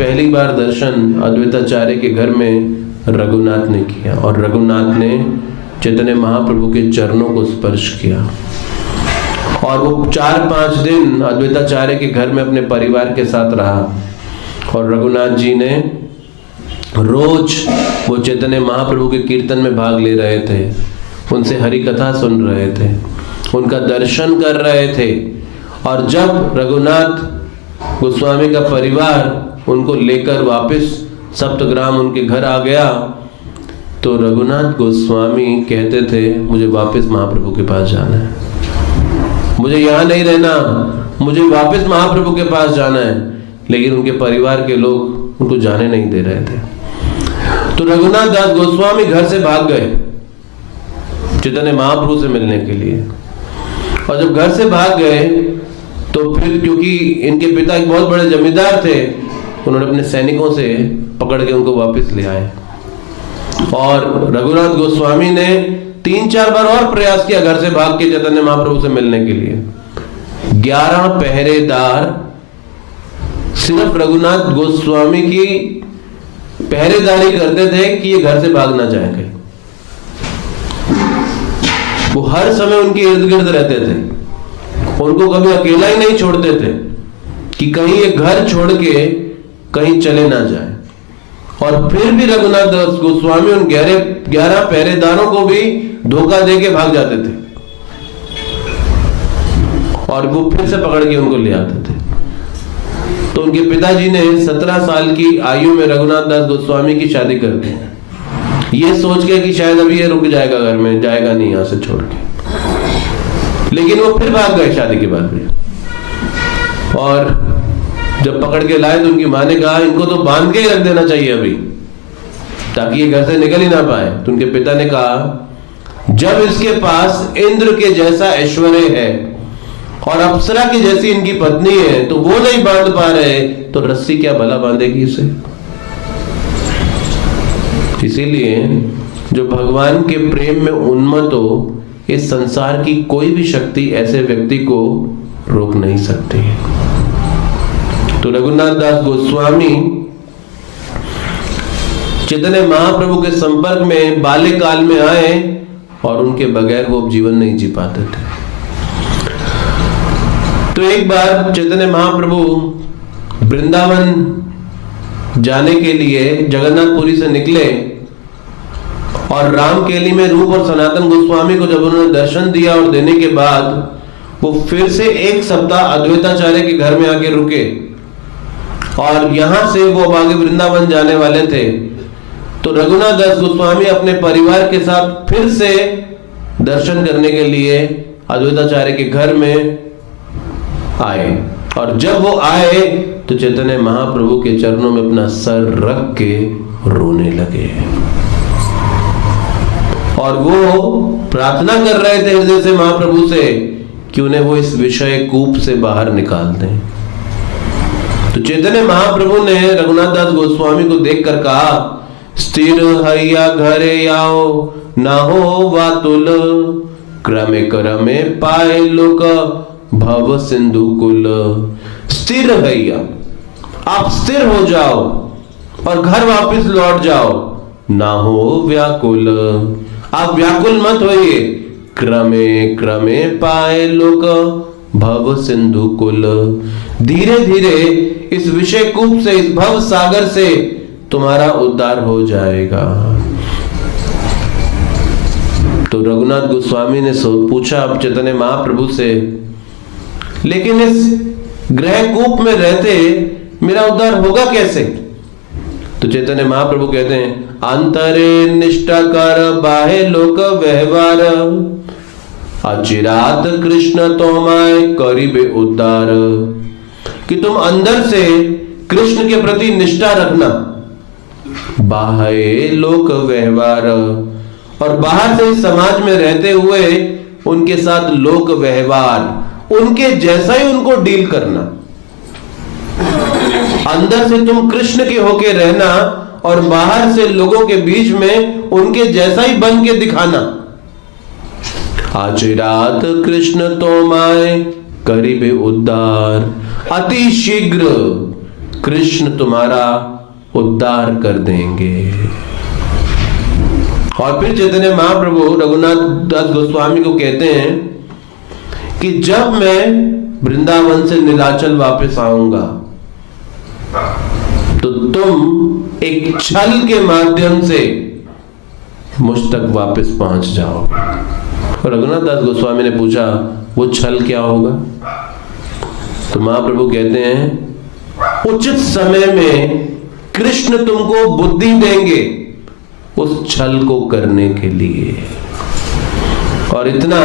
पहली बार दर्शन अद्वैताचार्य के घर में रघुनाथ ने किया और रघुनाथ ने चैतन्य महाप्रभु के चरणों को स्पर्श किया। और वो 4-5 दिन अद्वैताचार्य के घर में अपने परिवार के साथ रहा और रघुनाथ जी ने रोज वो चैतन्य महाप्रभु के कीर्तन में भाग ले रहे थे, उनसे हरि कथा सुन रहे थे, उनका दर्शन कर रहे थे। और जब रघुनाथ गोस्वामी का परिवार उनको लेकर वापस सप्तग्राम उनके घर आ गया तो रघुनाथ गोस्वामी कहते थे मुझे वापस महाप्रभु के पास जाना है, मुझे यहाँ नहीं रहना, मुझे वापस महाप्रभु के पास जाना है। लेकिन उनके परिवार के लोग उनको जाने नहीं दे रहे थे। तो रघुनाथ दास गोस्वामी घर से भाग गए चैतन्य महाप्रभु से मिलने के लिए। और जब घर से भाग गए तो फिर क्योंकि इनके पिता एक बहुत बड़े जमींदार थे, उन्होंने अपने सैनिकों से पकड़ के उनको वापस ले आए। और रघुनाथ गोस्वामी ने 3-4 बार और प्रयास किया घर से भाग के चैतन्य महाप्रभु से मिलने के लिए। 11 पहरेदार सिर्फ रघुनाथ गोस्वामी की पहरेदारी करते थे कि ये घर से भाग ना जाए कहीं। वो हर समय उनके इर्द गिर्द रहते थे, उनको कभी अकेला ही नहीं छोड़ते थे कि कहीं ये घर छोड़ के कहीं चले ना जाए। और फिर भी रघुनाथ दास गोस्वामी उन 11 पहरेदारों को भी धोखा दे के भाग जाते थे और वो फिर से पकड़ के उनको ले आते थे। तो उनके पिताजी ने 17 साल की आयु में रघुनाथ दास गोस्वामी की शादी कर दी, ये सोच के कि शायद अभी ये रुक जाएगा घर में, जाएगा नहीं यहां से छोड़ के। लेकिन वो फिर भाग गए शादी के बाद भी। और जब पकड़ के लाए तो उनकी मां ने कहा इनको तो बांध के ही रख देना चाहिए अभी, ताकि ये घर से निकल ही ना पाए। तो उनके पिता ने कहा जब इसके पास इंद्र के जैसा ऐश्वर्य है और अप्सरा की जैसी इनकी पत्नी है तो वो नहीं बांध पा रहे तो रस्सी क्या भला बांधेगी इसे। इसीलिए जो भगवान के प्रेम में उन्मत्त हो, इस संसार की कोई भी शक्ति ऐसे व्यक्ति को रोक नहीं सकती। तो रघुनाथ दास गोस्वामी चैतन्य महाप्रभु के संपर्क में बाल्यकाल में आए और उनके बगैर वो जीवन नहीं जी पाते थे। तो एक बार चैतन्य महाप्रभु वृंदावन जाने के लिए जगन्नाथपुरी से निकले और रामकेली में रूप और सनातन गोस्वामी को जब उन्होंने दर्शन दिया और देने के बाद वो फिर से 1 सप्ताह अद्वैताचार्य के घर में आके रुके और यहां से वो आगे वृंदावन जाने वाले थे। तो रघुनाथ दास गोस्वामी अपने परिवार के साथ फिर से दर्शन करने के लिए अद्वैताचार्य के घर में आए। और जब वो आए तो चैतन्य महाप्रभु के चरणों में अपना सर रख के रोने लगे और वो प्रार्थना कर रहे थे हृदय से महाप्रभु से कि उन्हें वो इस विषय कूप से बाहर निकाल दें। तो चैतन्य महाप्रभु ने रघुनाथ दास गोस्वामी को देखकर कहा स्थिर हैया घरे आओ ना हो वातुल क्रमे क्रमे पाए लोक भव सिंधु कुल। स्थिर हैया, आप स्थिर हो जाओ और घर वापस लौट जाओ, ना हो व्याकुल, आप व्याकुल मत होइए। क्रमे क्रमे पाए लोक भव सिंधु कुल, धीरे धीरे इस विषय कूप से, इस भव सागर से तुम्हारा उद्धार हो जाएगा। तो रघुनाथ गोस्वामी ने पूछा अब चैतन्य महाप्रभु से, लेकिन इस ग्रह कूप में रहते मेरा उद्धार होगा कैसे? तो चैतन्य महाप्रभु कहते हैं अंतरे निष्ठा कर बाहे लोक व्यवहार, अचिरात कृष्ण तोमाय करीबे उद्धार। कि तुम अंदर से कृष्ण के प्रति निष्ठा रखना, बाहे लोक व्यवहार, और बाहर से समाज में रहते हुए उनके साथ लोक व्यवहार, उनके जैसा ही उनको डील करना। अंदर से तुम कृष्ण के होके रहना और बाहर से लोगों के बीच में उनके जैसा ही बन के दिखाना। आचिरात कृष्ण तोमाय करीबे उद्धार, अति शीघ्र कृष्ण तुम्हारा उद्धार कर देंगे। और फिर चैतन्य महाप्रभु रघुनाथ दास गोस्वामी को कहते हैं कि जब मैं वृंदावन से नीलाचल वापस आऊंगा तो तुम एक छल के माध्यम से मुझ तक वापस पहुंच जाओगे। रघुनाथ दास गोस्वामी ने पूछा, वो छल क्या होगा? तो महाप्रभु कहते हैं, उचित समय में कृष्ण तुमको बुद्धि देंगे उस छल को करने के लिए। और इतना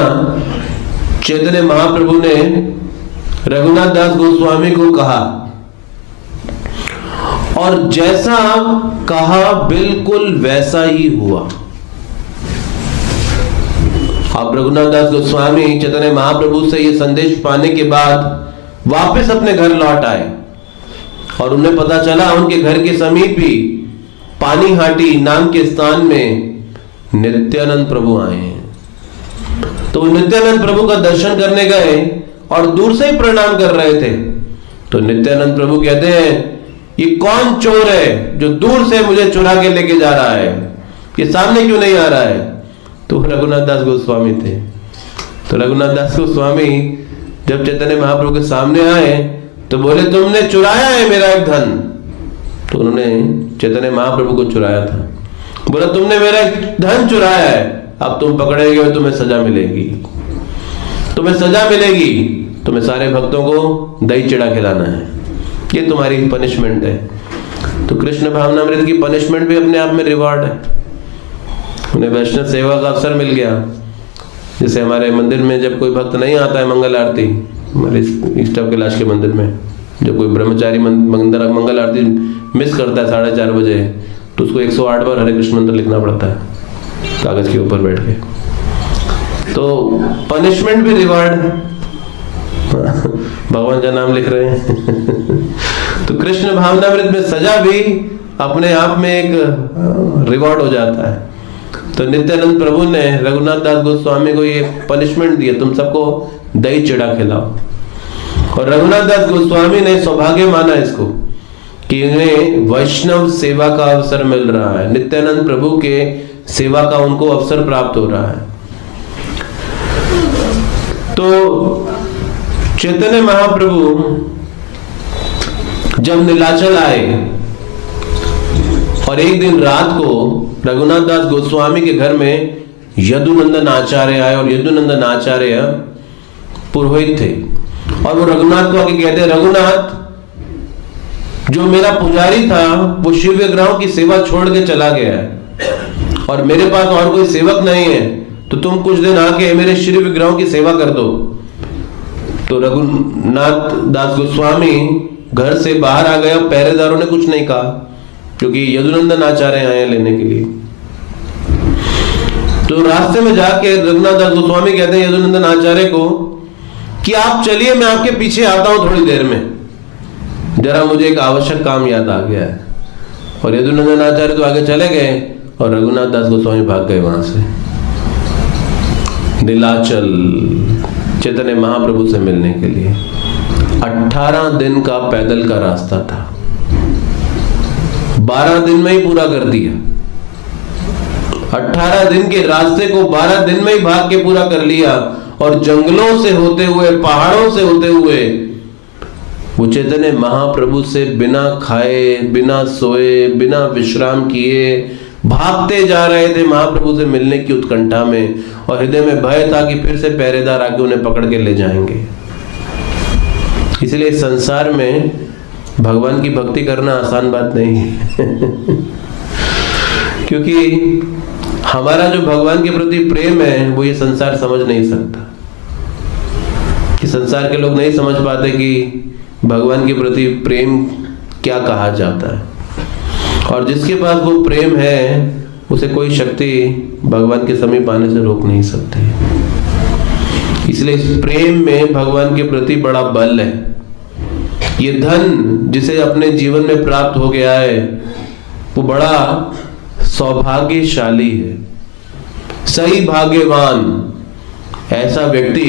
चैतन्य महाप्रभु ने रघुनाथ दास गोस्वामी को कहा, और जैसा कहा बिल्कुल वैसा ही हुआ। अब रघुनाथ दास गोस्वामी चैतन्य महाप्रभु से ये संदेश पाने के बाद वापस अपने घर लौट आए और उन्हें पता चला उनके घर के समीप ही पानीहाटी नाम के स्थान में नित्यानंद प्रभु आए हैं। तो नित्यानंद प्रभु का दर्शन करने गए और दूर से ही प्रणाम कर रहे थे। तो नित्यानंद प्रभु कहते हैं, ये कौन चोर है जो दूर से मुझे चुरा के लेके जा रहा है? ये सामने क्यों नहीं आ रहा है? तो रघुनाथ दास गोस्वामी थे। तो रघुनाथ दास गोस्वामी जब चैतन्य महाप्रभु के सामने आए तो बोले, तुमने चुराया है मेरा एक धन। तो उन्होंने चैतन्य महाप्रभु को चुराया था। बोला, तुमने मेरा धन चुराया है, अब तुम पकड़े गए, तुम्हें सजा मिलेगी, तुम्हें सजा मिलेगी, तुम्हें सारे भक्तों को दही चिड़ा खिलाना है, ये तुम्हारी पनिशमेंट है। तो कृष्ण भावनामृत की पनिशमेंट भी अपने आप में रिवॉर्ड है। उन्हें वैष्णव सेवा का अवसर मिल गया। जैसे हमारे मंदिर में जब कोई भक्त नहीं आता है मंगल आरती, हमारे ईष्ट कैलाश के मंदिर में जो कोई ब्रह्मचारी मंगल आरती मिस करता है 4:30 बजे, तो उसको 108 बार हरे कृष्ण मंत्र लिखना पड़ता है कागज के ऊपर बैठ के। तो पनिशमेंट भी रिवॉर्ड, भगवान का नाम लिख रहे हैं। तो कृष्ण भावनामृत में सजा भी अपने आप में एक रिवॉर्ड हो जाता है। तो नित्यानंद प्रभु ने रघुनाथ दास गोस्वामी को ये पनिशमेंट दिया, तुम सबको दही चिड़ा खिलाओ। और रघुनाथ दास गोस्वामी ने सौभाग्य माना इसको कि इन्हें वैष्णव सेवा का अवसर मिल रहा है, नित्यानंद प्रभु के सेवा का उनको अवसर प्राप्त हो रहा है। तो चैतन्य महाप्रभु जब नीलाचल आए और एक दिन रात को रघुनाथ दास गोस्वामी के घर में यदुनंदन आचार्य आए, और यदुनंदन आचार्य पुरोहित थे। और वो रघुनाथ को आके कहते, रघुनाथ, जो मेरा पुजारी था वो शिव विग्रहों की सेवा छोड़ के चला गया है और मेरे पास और कोई सेवक नहीं है, तो तुम कुछ दिन आके मेरे शिव विग्रहों की सेवा कर दो। तो रघुनाथ दास गोस्वामी घर से बाहर आ गए और पहरेदारों ने कुछ नहीं कहा, क्योंकि यदुनंदन आचार्य आए लेने के लिए। तो रास्ते में जाके रघुनाथ दास गोस्वामी कहते हैं यदुनंदन आचार्य को कि आप चलिए, मैं आपके पीछे आता हूं थोड़ी देर में, जरा मुझे एक आवश्यक काम याद आ गया है। और यदुनंदन आचार्य तो आगे चले गए और रघुनाथ दास गोस्वामी भाग गए वहां से नीलाचल चैतन्य महाप्रभु से मिलने के लिए। 18 दिन का पैदल का रास्ता था, 12 दिन में ही पूरा कर दिया। 18 दिन के रास्ते को 12 दिन में ही भाग के पूरा कर लिया। और जंगलों से होते हुए, पहाड़ों से होते हुए वो चैतन्य महाप्रभु से बिना खाए, बिना सोए, बिना विश्राम किए भागते जा रहे थे महाप्रभु से मिलने की उत्कंठा में। और हृदय में भय था कि फिर से पहरेदार आके उन्हें पकड़ के ले जाएंगे। इसलिए संसार में भगवान की भक्ति करना आसान बात नहीं है क्योंकि हमारा जो भगवान के प्रति प्रेम है वो ये संसार समझ नहीं सकता। कि संसार के लोग नहीं समझ पाते कि भगवान के प्रति प्रेम क्या कहा जाता है। और जिसके पास वो प्रेम है उसे कोई शक्ति भगवान के समीप आने से रोक नहीं सकती। इसलिए इस प्रेम में भगवान के प्रति बड़ा बल है। ये धन जिसे अपने जीवन में प्राप्त हो गया है वो बड़ा सौभाग्यशाली है, सही भाग्यवान। ऐसा व्यक्ति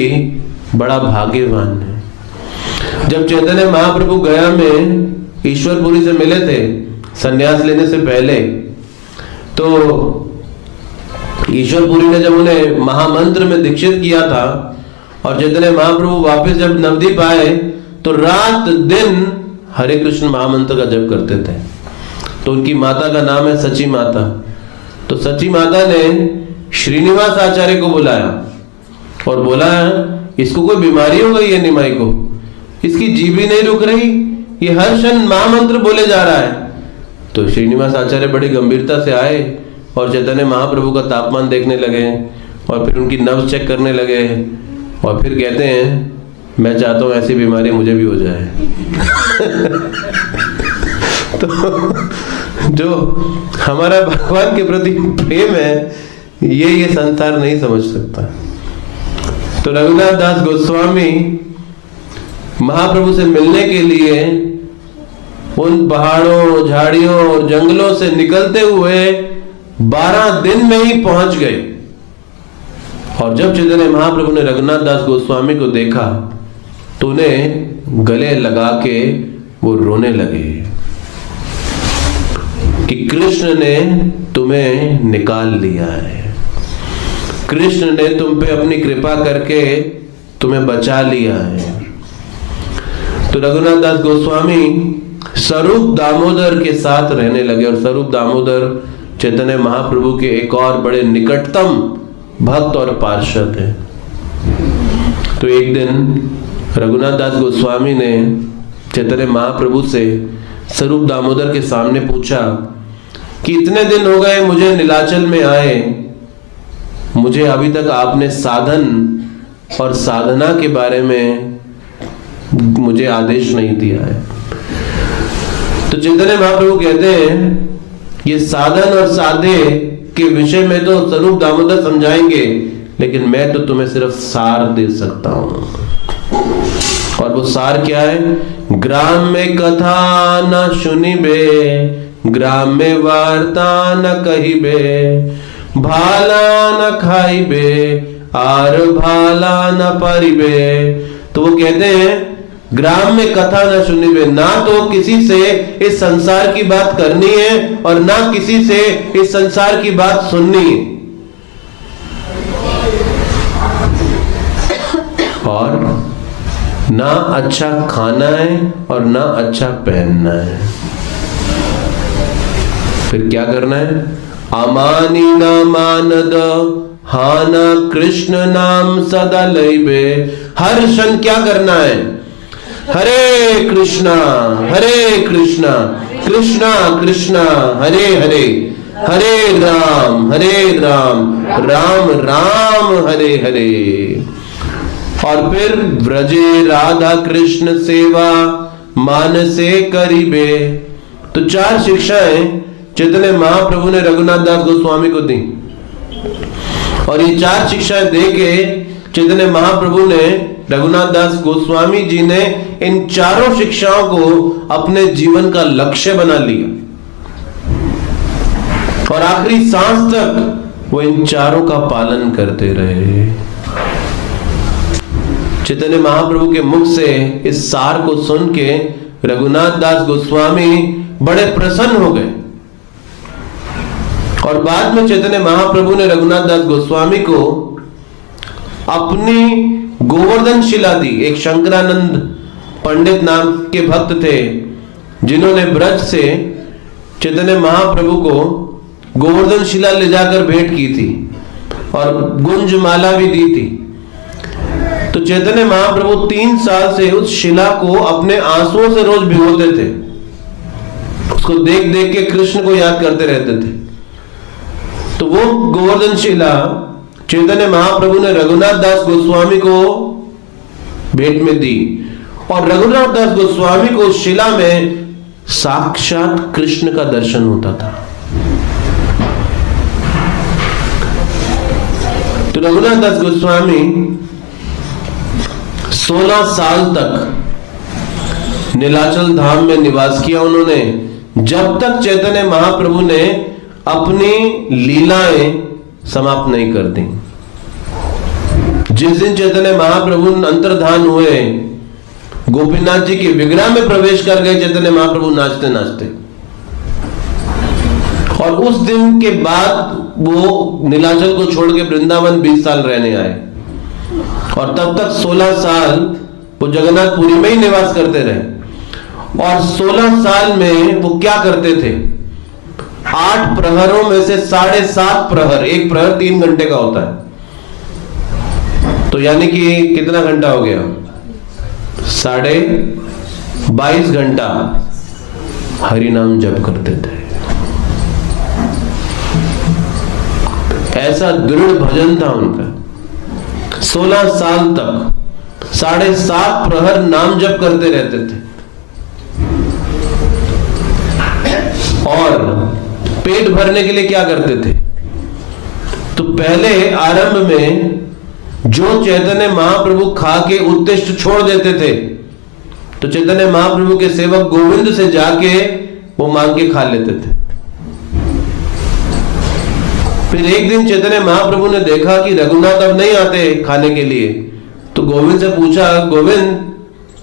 बड़ा भाग्यवान है। जब चैतन्य महाप्रभु गया में ईश्वरपुरी से मिले थे संन्यास लेने से पहले। तो ईश्वरपुरी ने जब उन्हें महामंत्र में दीक्षित किया था और चैतन्य महाप्रभु वापस जब नवद्वीप आए तो रात दिन हरे कृष्ण महामंत्र का जप करते थे। तो उनकी माता का नाम है सची माता। तो सची माता ने श्रीनिवास आचार्य को बुलाया और बोला, इसको कोई बीमारी हो गई है निमाई को, इसकी जीभ ही नहीं रुक रही, ये हर क्षण महामंत्र बोले जा रहा है। तो श्रीनिवास आचार्य बड़ी गंभीरता से आए और चैतन्य महाप्रभु का तापमान देखने लगे और फिर उनकी नब्ज चेक करने लगे और फिर कहते हैं, मैं चाहता हूं ऐसी बीमारी मुझे भी हो जाए। तो जो हमारा भगवान के प्रति प्रेम है ये संसार नहीं समझ सकता। तो रघुनाथ दास गोस्वामी महाप्रभु से मिलने के लिए उन पहाड़ों, झाड़ियों और जंगलों से निकलते हुए 12 दिन में ही पहुंच गए। और जब चैतन्य महाप्रभु ने रघुनाथ दास गोस्वामी को देखा तो उन्हें गले लगा के वो रोने लगे कि कृष्ण ने तुम्हें निकाल लिया है, कृष्ण ने तुम पे अपनी कृपा करके तुम्हें बचा लिया है। तो रघुनाथ दास गोस्वामी स्वरूप दामोदर के साथ रहने लगे और स्वरूप दामोदर चैतन्य महाप्रभु के एक और बड़े निकटतम भक्त और पार्षद हैं। तो एक दिन रघुनाथ दास गोस्वामी ने चैतन्य महाप्रभु से स्वरूप दामोदर के सामने पूछा कि इतने दिन हो गए मुझे नीलाचल में आए, मुझे अभी तक आपने साधन और साधना के बारे में मुझे आदेश नहीं दिया है। तो चैतन्य महाप्रभु कहते हैं, ये साधन और साधे के विषय में तो स्वरूप दामोदर समझाएंगे, लेकिन मैं तो तुम्हें सिर्फ सार दे सकता हूं। और वो सार क्या है? ग्राम में कथा न सुनिबे, ग्राम में वार्ता न कहिबे, भाला न खाइबे आर भाला न परिबे। तो वो कहते हैं ग्राम में कथा न सुनिबे, ना तो किसी से इस संसार की बात करनी है और ना किसी से इस संसार की बात सुननी है। और ना अच्छा खाना है और ना अच्छा पहनना है। फिर क्या करना है? अमानी न मानद हाना कृष्ण नाम सदा लइबे। हर क्षण क्या करना है? हरे कृष्णा कृष्णा कृष्णा हरे हरे, हरे राम राम राम हरे हरे। और फिर व्रजे राधा कृष्ण सेवा मानसे करीबे। तो 4 शिक्षाएं चैतन्य महाप्रभु ने रघुनाथ दास गोस्वामी को दी और ये 4 शिक्षाएं देके चैतन्य महाप्रभु ने, रघुनाथ दास गोस्वामी जी ने इन चारों शिक्षाओं को अपने जीवन का लक्ष्य बना लिया और आखिरी सांस तक वो इन चारों का पालन करते रहे। चैतन्य महाप्रभु के मुख से इस सार को सुन के रघुनाथ दास गोस्वामी बड़े प्रसन्न हो गए और बाद में चैतन्य महाप्रभु ने रघुनाथ दास गोस्वामी को अपनी गोवर्धन शिला दी। एक शंकरानंद पंडित नाम के भक्त थे जिन्होंने ब्रज से चैतन्य महाप्रभु को गोवर्धन शिला ले जाकर भेंट की थी और गुंज माला भी दी थी। तो चैतन्य महाप्रभु 3 साल से उस शिला को अपने आंसुओं से रोज भिगोते थे, उसको देख देख के कृष्ण को याद करते रहते थे। तो वो गोवर्धन शिला चैतन्य महाप्रभु ने रघुनाथ दास गोस्वामी को भेंट में दी और रघुनाथ दास गोस्वामी को उस शिला में साक्षात कृष्ण का दर्शन होता था। तो रघुनाथ दास गोस्वामी 16 साल तक नीलाचल धाम में निवास किया उन्होंने, जब तक चैतन्य महाप्रभु ने अपनी लीलाएं समाप्त नहीं कर दी। जिस दिन चैतन्य महाप्रभु अंतर्धान हुए गोपीनाथ जी के विग्रह में प्रवेश कर गए चैतन्य महाप्रभु नाचते नाचते। और उस दिन के बाद वो नीलाचल को छोड़ के वृंदावन 20 साल रहने आए, और तब तक 16 साल वो जगन्नाथपुरी में ही निवास करते रहे। और 16 साल में वो क्या करते थे? 8 प्रहरों में से 7.5 प्रहर, एक प्रहर 3 घंटे का होता है, तो यानी कि कितना घंटा हो गया? 22.5 घंटा हरि नाम जप करते थे। ऐसा दृढ़ भजन था उनका। 16 साल तक 7.5 प्रहर नाम जप करते रहते थे। और पेट भरने के लिए क्या करते थे? तो पहले आरंभ में जो चैतन्य महाप्रभु खा के उत्तिष्ठ छोड़ देते थे, तो चैतन्य महाप्रभु के सेवक गोविंद से जाके वो मांग के खा लेते थे। फिर एक दिन चैतन्य महाप्रभु ने देखा कि रघुनाथ अब नहीं आते खाने के लिए, तो गोविंद से पूछा, गोविंद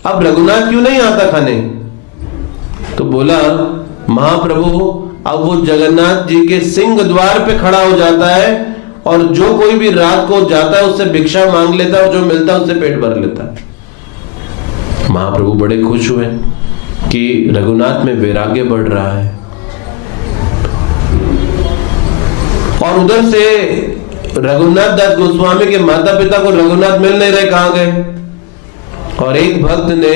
अब रघुनाथ क्यों नहीं आता खाने? तो बोला, महाप्रभु अब वो जगन्नाथ जी के सिंह द्वार पे खड़ा हो जाता है, और जो कोई भी रात को जाता है उससे भिक्षा मांग लेता है, और जो मिलता है उससे पेट भर लेता है। महाप्रभु बड़े खुश हुए कि रघुनाथ में वैराग्य बढ़ रहा है। और उधर से रघुनाथ दास गोस्वामी के माता पिता को रघुनाथ मिल नहीं रहे, कहां गए? और एक भक्त ने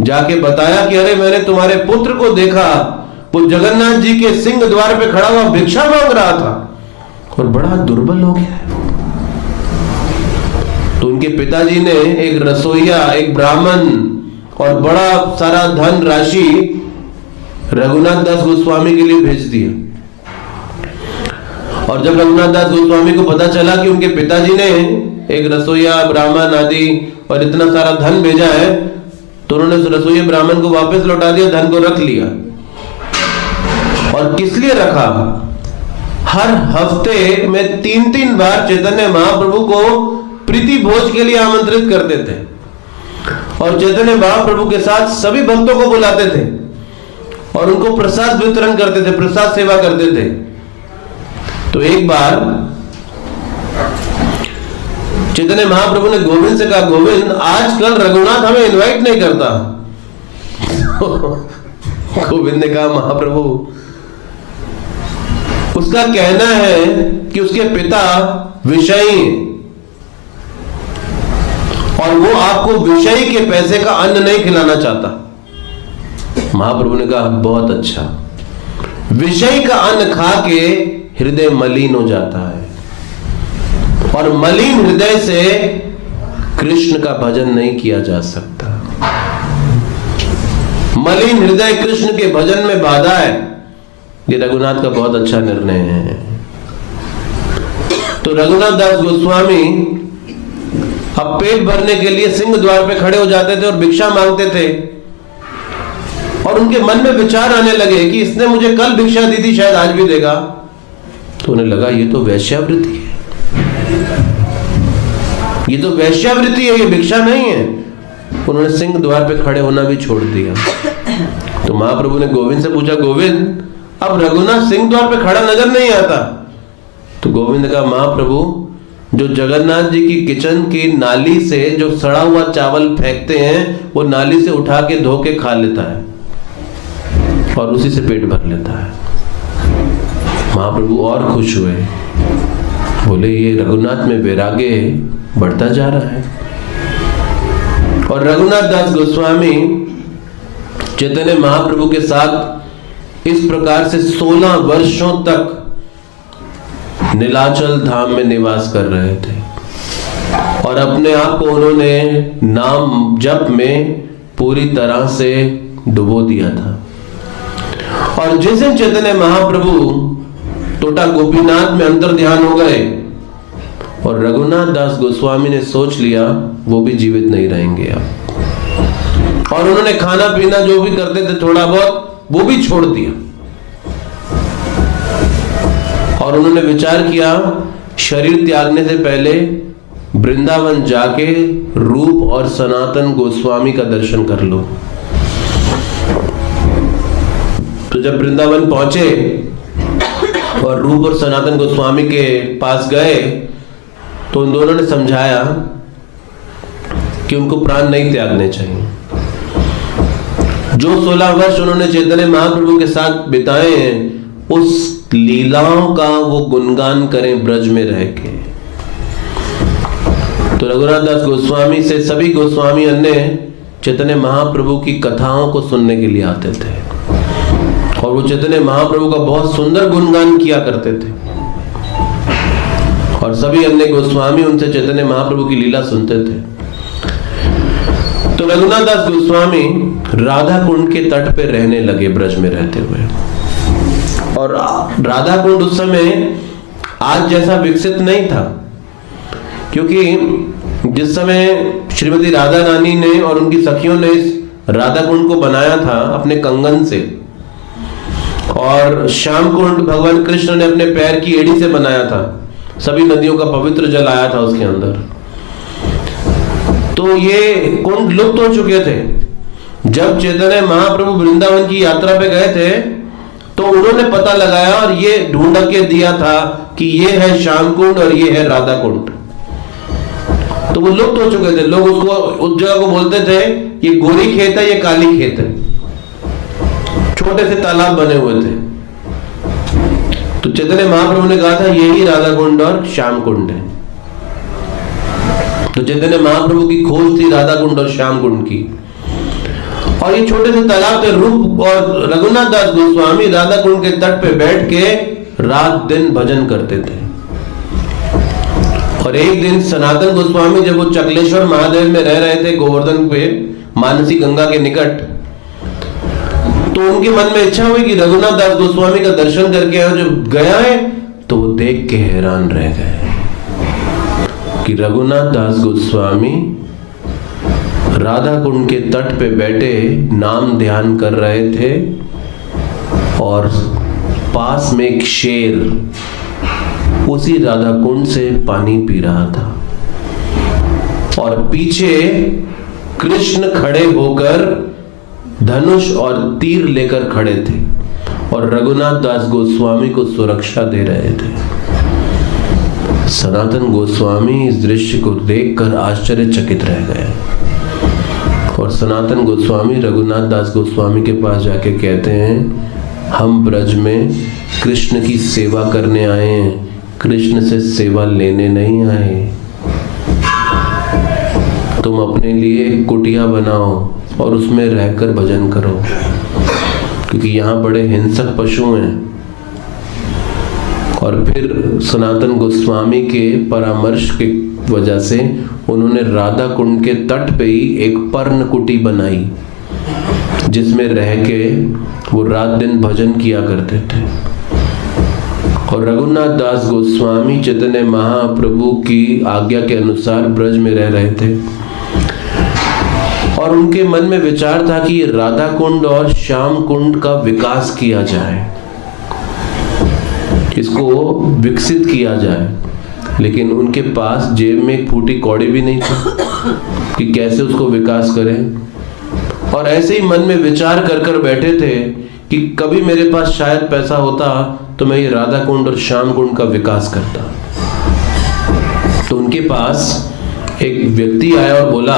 जाके बताया कि अरे मैंने तुम्हारे पुत्र को देखा, वो जगन्नाथ जी के सिंह द्वार पे खड़ा हुआ भिक्षा मांग रहा था और बड़ा दुर्बल हो गया है। तो उनके पिताजी ने एक रसोइया, एक ब्राह्मण और बड़ा सारा धन राशि रघुनाथ दास गोस्वामी के लिए भेज दिया। और जब रघुनाथ दास गोस्वामी को पता चला कि उनके पिताजी ने एक रसोइया, ब्राह्मण आदि और इतना सारा धन भेजा है, तो उन्होंने उस रसोइया ब्राह्मण को वापस लौटा दिया, धन को रख लिया। और किस लिए रखा? हर हफ्ते में 3-3 बार चैतन्य महाप्रभु को प्रीति भोज के लिए आमंत्रित करते थे, और चैतन्य महाप्रभु के साथ सभी भक्तों को बुलाते थे और उनको प्रसाद वितरण करते थे, प्रसाद सेवा करते थे। तो एक बार चैतन्य महाप्रभु ने गोविंद से कहा, गोविंद आजकल रघुनाथ हमें इनवाइट नहीं करता। गोविंद ने कहा, महाप्रभु उसका कहना है कि उसके पिता विषयी, और वो आपको विषयी के पैसे का अन्न नहीं खिलाना चाहता। महाप्रभु ने कहा, बहुत अच्छा, विषय का अन्न खा के हृदय मलिन हो जाता है, और मलिन हृदय से कृष्ण का भजन नहीं किया जा सकता। मलिन हृदय कृष्ण के भजन में बाधा है। ये रघुनाथ का बहुत अच्छा निर्णय है। तो रघुनाथ दास गोस्वामी अब पेट भरने के लिए सिंह द्वार पे खड़े हो जाते थे और भिक्षा मांगते थे, और उनके मन में विचार आने लगे कि इसने मुझे कल भिक्षा दी थी, शायद आज भी देगा। तो उन्हें लगा ये तो वेश्यावृत्ति है, ये तो वेश्यावृत्ति है, ये भिक्षा नहीं है। उन्होंने सिंह द्वार पे खड़े होना भी छोड़ दिया। तो महाप्रभु ने गोविंद से पूछा, गोविंद अब रघुनाथ सिंह द्वार पे खड़ा नजर नहीं आता। तो गोविंद का, महाप्रभु जो जगन्नाथ जी की किचन की नाली से जो सड़ा हुआ चावल फेंकते हैं, वो नाली से उठा के धो के खा लेता है और उसी से पेट भर लेता है। महाप्रभु और खुश हुए, बोले ये रघुनाथ में वैराग्य बढ़ता जा रहा है। और रघुनाथ दास गोस्वामी चैतन्य महाप्रभु के साथ इस प्रकार से 16 वर्षों तक नीलाचल धाम में निवास कर रहे थे, और अपने आप को उन्होंने नाम जप में पूरी तरह से डुबो दिया था। और जिस दिन चैतन्य महाप्रभु टोटा गोपीनाथ में अंतर ध्यान हो गए, और रघुनाथ दास गोस्वामी ने सोच लिया वो भी जीवित नहीं रहेंगे अब, और उन्होंने खाना पीना जो भी करते थे थोड़ा बहुत वो भी छोड़ दिया। और उन्होंने विचार किया शरीर त्यागने से पहले वृंदावन जाके रूप और सनातन गोस्वामी का दर्शन कर लो। तो जब वृंदावन पहुंचे और रूप और सनातन गोस्वामी के पास गए तो उन दोनों ने समझाया कि उनको प्राण नहीं त्यागने चाहिए। जो 16 वर्ष उन्होंने चैतन्य महाप्रभु के साथ बिताए हैं उस लीलाओं का वो गुणगान करें ब्रज में रह के। तो रघुनाथ दास गोस्वामी से सभी गोस्वामी अन्य चैतन्य महाप्रभु की कथाओं को सुनने के लिए आते थे और वो चैतन्य महाप्रभु का बहुत सुंदर गुणगान किया करते थे और सभी अन्य गोस्वामी उनसे चैतन्य महाप्रभु की लीला सुनते थे। तो रघुनाथ दास गोस्वामी राधा कुंड के तट पे रहने लगे ब्रज में रहते हुए। और राधा कुंड उस समय आज जैसा विकसित नहीं था, क्योंकि जिस समय श्रीमती राधा रानी ने और उनकी सखियों ने इस राधा कुंड को बनाया था अपने कंगन से, और श्याम कुंड भगवान कृष्ण ने अपने पैर की एड़ी से बनाया था, सभी नदियों का पवित्र जल आया था उसके अंदर, तो ये कुंड लुप्त हो चुके थे। जब चैतन्य महाप्रभु वृंदावन की यात्रा पे गए थे तो उन्होंने पता लगाया और ये ढूंढ के दिया था कि ये है श्याम कुंड और ये है राधा कुंड। तो वो लुप्त हो चुके थे, लोग उसको उस जगह को बोलते थे ये गोरी खेत है, ये काली खेत है, छोटे से तालाब बने हुए थे। तो चैतन्य महाप्रभु ने कहा था यही राधा कुंड और श्याम कुंड है। तो चैतन्य महाप्रभु की खोज थी राधा कुंड और श्याम कुंड की, और ये छोटे से तालाब पे रूप और रघुनाथ दास गोस्वामी राधा कुंड के तट पे बैठ के रात दिन भजन करते थे। और एक दिन सनातन गोस्वामी जब वो चकलेश्वर महादेव में रह रहे थे गोवर्धन पे मानसी गंगा के निकट, तो उनके मन में इच्छा हुई कि रघुनाथ दास गोस्वामी का दर्शन करके जब गया है तो वो देख के हैरान रह गए कि रघुनाथ दास गोस्वामी राधा कुंड के तट पे बैठे नाम ध्यान कर रहे थे और पास में एक शेर उसी राधा कुंड से पानी पी रहा था और पीछे कृष्ण खड़े होकर धनुष और तीर लेकर खड़े थे और रघुनाथ दास गोस्वामी को सुरक्षा दे रहे थे। सनातन गोस्वामी इस दृश्य को देखकर आश्चर्यचकित रह गए और सनातन गोस्वामी रघुनाथ दास गोस्वामी के पास जाके कहते हैं हम ब्रज में कृष्ण की सेवा करने आए हैं, कृष्ण से सेवा लेने नहीं आए। तुम अपने लिए कुटिया बनाओ और उसमें रहकर भजन करो, क्योंकि यहाँ बड़े हिंसक पशु हैं। और फिर सनातन गोस्वामी के परामर्श की वजह से उन्होंने राधा कुंड के तट पे ही एक पर्णकुटी बनाई जिसमें रह के वो रात दिन भजन किया करते थे। और रघुनाथ दास गोस्वामी चैतन्य महाप्रभु की आज्ञा के अनुसार ब्रज में रह रहे थे और उनके मन में विचार था कि राधा कुंड और श्याम कुंड का विकास किया जाए, इसको विकसित किया जाए। लेकिन उनके पास जेब में एक फूटी कौड़ी भी नहीं थी कि कैसे उसको विकास करें। और ऐसे ही मन में विचार कर कर बैठे थे कि कभी मेरे पास शायद पैसा होता तो मैं ये राधा कुंड और श्याम कुंड का विकास करता। तो उनके पास एक व्यक्ति आया और बोला,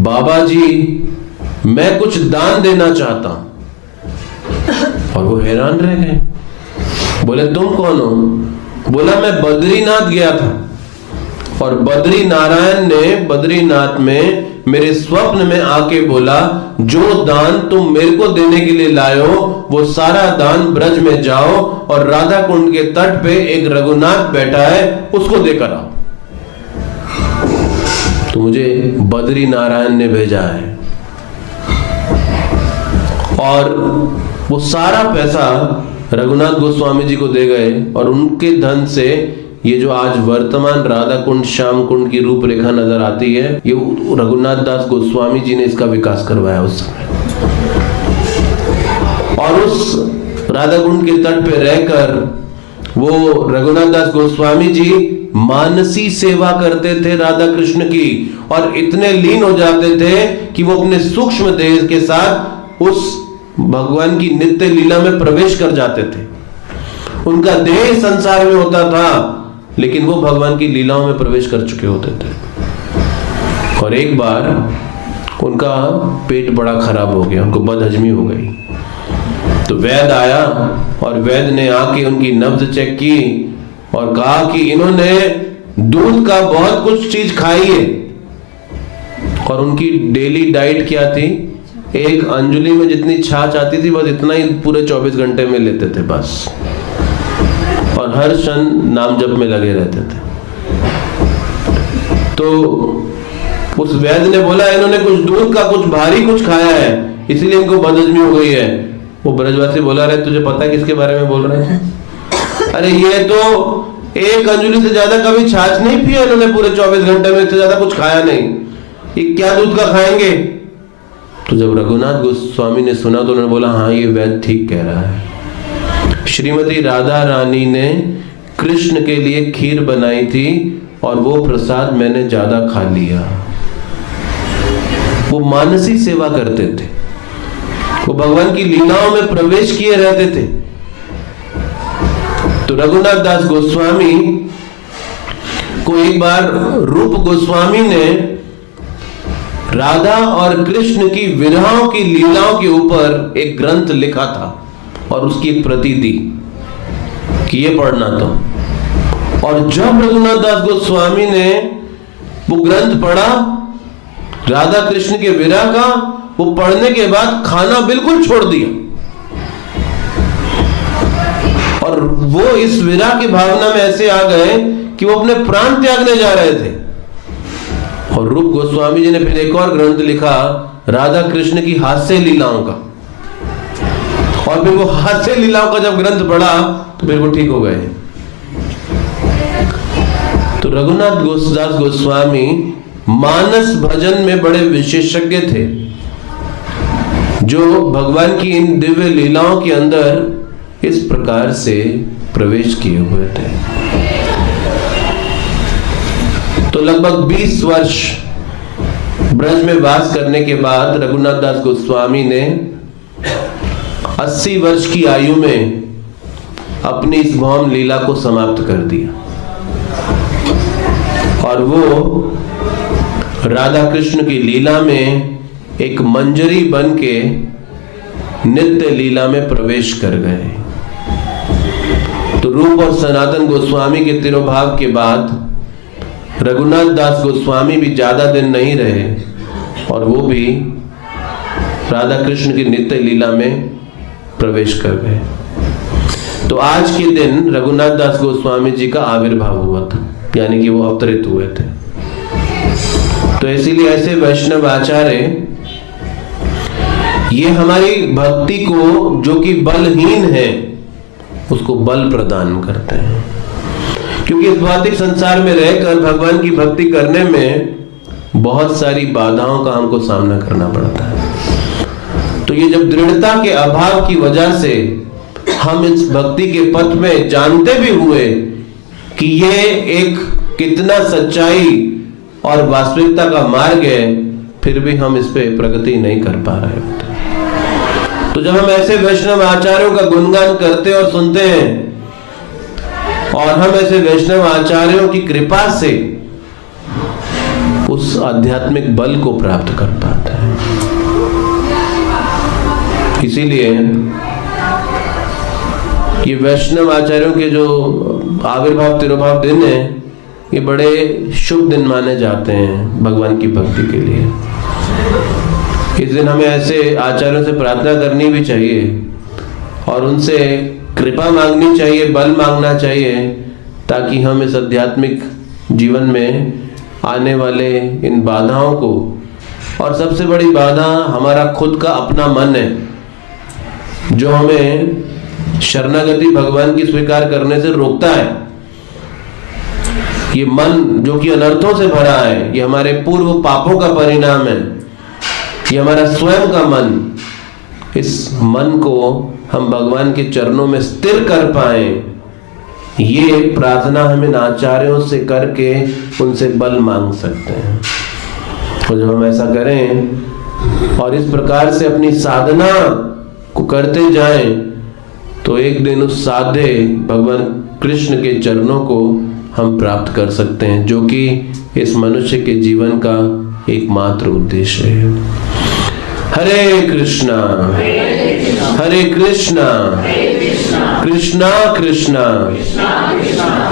बाबा जी मैं कुछ दान देना चाहता हूं। और वो हैरान रह गए, बोले तुम कौन हो? बोला मैं बद्रीनाथ गया था और बद्री नारायण ने बद्रीनाथ में मेरे स्वप्न में आके बोला जो दान तुम मेरे को देने के लिए लाए हो वो सारा दान ब्रज में जाओ और राधा कुंड के तट पे एक रघुनाथ बैठा है उसको देकर आओ। तो मुझे बद्री नारायण ने भेजा है और वो सारा पैसा रघुनाथ गोस्वामी जी को दे गए और उनके धन से ये जो आज वर्तमान राधा कुंड श्याम कुंड की रूपरेखा नजर आती है ये रघुनाथ दास गोस्वामी जी ने इसका विकास करवाया उस समय। और उस राधा कुंड के तट पे रहकर वो रघुनाथ दास गोस्वामी जी मानसी सेवा करते थे राधा कृष्ण की, और इतने लीन हो जाते थे कि वो अपने सूक्ष्म देह के साथ उस भगवान की नित्य लीला में प्रवेश कर जाते थे। उनका देह संसार में होता था, लेकिन वो भगवान की लीलाओं में प्रवेश कर चुके होते थे। और एक बार उनका पेट बड़ा खराब हो गया, उनको बदहजमी हो गई। तो वैद्य आया और वैद्य ने आके उनकी नब्ज चेक की और कहा कि इन्होंने दूध का बहुत कुछ चीज खाई है। और उनकी डेली डाइट क्या थी? एक अंजलि में जितनी छाछ आती थी बस इतना ही पूरे 24 घंटे में लेते थे बस, और हर क्षण नाम जप में लगे रहते थे। तो उस वैद्य ने बोला इन्होंने कुछ दूध का कुछ भारी कुछ खाया है, इसलिए इनको बदहजमी हो गई है। वो ब्रजवासी बोला, रहे तुझे पता है किसके बारे में बोल रहे हैं? अरे ये तो एक अंजलि से ज्यादा कभी छाछ नहीं पिया इन्होंने पूरे 24 घंटे में, इससे ज्यादा कुछ खाया नहीं, ये क्या दूध का खाएंगे? तो जब रघुनाथ गोस्वामी ने सुना तो उन्होंने बोला, हाँ ये वैद्य ठीक कह रहा है। श्रीमती राधा रानी ने कृष्ण के लिए खीर बनाई थी और वो प्रसाद मैंने ज्यादा खा लिया। वो मानसी सेवा करते थे, वो भगवान की लीलाओं में प्रवेश किए रहते थे। तो रघुनाथ दास गोस्वामी को एक बार रूप गोस्वामी ने राधा और कृष्ण की विरहों की लीलाओं के ऊपर एक ग्रंथ लिखा था और उसकी एक प्रति दी कि ये पढ़ना तो। और जब रघुनाथ दास गोस्वामी ने वो ग्रंथ पढ़ा राधा कृष्ण के विरह का, वो पढ़ने के बाद खाना बिल्कुल छोड़ दिया और वो इस विरह की भावना में ऐसे आ गए कि वो अपने प्राण त्यागने जा रहे थे। और रूप गोस्वामी जी ने फिर एक और ग्रंथ लिखा राधा कृष्ण की हास्य लीलाओं का, और फिर वो हास्य लीलाओं का जब ग्रंथ पढ़ा तो फिर वो ठीक हो गए। तो रघुनाथ दास गोस्वामी मानस भजन में बड़े विशेषज्ञ थे, जो भगवान की इन दिव्य लीलाओं के अंदर इस प्रकार से प्रवेश किए हुए थे। तो लगभग 20 वर्ष ब्रज में वास करने के बाद रघुनाथ दास गोस्वामी ने 80 वर्ष की आयु में अपनी इस भौम लीला को समाप्त कर दिया और वो राधा कृष्ण की लीला में एक मंजरी बन के नित्य लीला में प्रवेश कर गए। तो रूप और सनातन गोस्वामी के तिरोभाव के बाद रघुनाथ दास गोस्वामी भी ज्यादा दिन नहीं रहे और वो भी राधा कृष्ण की नित्य लीला में प्रवेश कर गए। तो आज के दिन रघुनाथ दास गोस्वामी जी का आविर्भाव हुआ था, यानी कि वो अवतरित हुए थे। तो इसीलिए ऐसे वैष्णव आचार्य ये हमारी भक्ति को, जो कि बलहीन है, उसको बल प्रदान करते हैं। क्योंकि इस भौतिक संसार में रहकर भगवान की भक्ति करने में बहुत सारी बाधाओं का हमको सामना करना पड़ता है। तो ये जब दृढ़ता के अभाव की वजह से हम इस भक्ति के पथ में जानते भी हुए कि ये एक कितना सच्चाई और वास्तविकता का मार्ग है, फिर भी हम इस पे प्रगति नहीं कर पा रहे होते। तो जब हम ऐसे वैष्णव आचार्यों का गुणगान करते और सुनते हैं और हम ऐसे वैष्णव आचार्यों की कृपा से उस आध्यात्मिक बल को प्राप्त कर पाते हैं, इसीलिए ये वैष्णव आचार्यों के जो आविर्भाव तिरोभाव दिन है, ये बड़े शुभ दिन माने जाते हैं भगवान की भक्ति के लिए। इस दिन हमें ऐसे आचार्यों से प्रार्थना करनी भी चाहिए और उनसे कृपा मांगनी चाहिए, बल मांगना चाहिए, ताकि हम इस आध्यात्मिक जीवन में आने वाले इन बाधाओं को, और सबसे बड़ी बाधा हमारा खुद का अपना मन है, जो हमें शरणागति भगवान की स्वीकार करने से रोकता है। ये मन जो कि अनर्थों से भरा है, ये हमारे पूर्व पापों का परिणाम है, ये हमारा स्वयं का मन। इस मन को हम भगवान के चरणों में स्थिर कर पाए ये प्रार्थना हम इन आचार्यों से करके उनसे बल मांग सकते हैं। तो जब हम ऐसा करें और इस प्रकार से अपनी साधना को करते जाएं, तो एक दिन उस साधे भगवान कृष्ण के चरणों को हम प्राप्त कर सकते हैं, जो कि इस मनुष्य के जीवन का एकमात्र उद्देश्य है। हरे कृष्णा हरे कृष्णा कृष्णा कृष्णा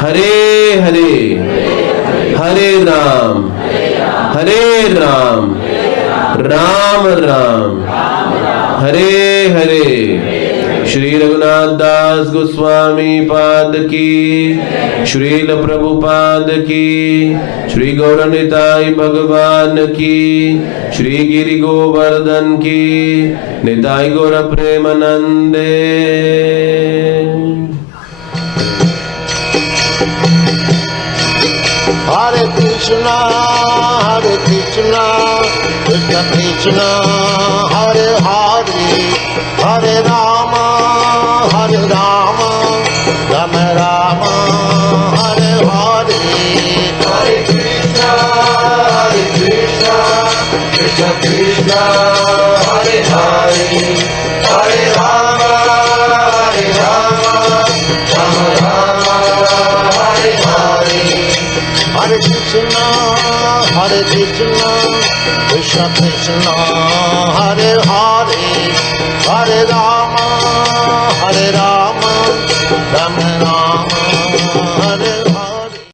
हरे हरे हरे राम राम राम हरे हरे। श्री रघुनाथ दास गोस्वामी पाद की, श्रील प्रभुपाद की, श्री गौरनिताई भगवान की, श्री गिरि गोवर्धन की, निताई गौर प्रेमानंदे। हरे कृष्णा कृष्ण कृष्ण हरे हरे, हरे राम राम राम हरे हरे। हरे कृष्ण कृष्ण कृष्ण हरे हरे, हरे राम राम हरे हरे। हरे कृष्ण कृष्ण कृष्ण हरे हरे, हरे राम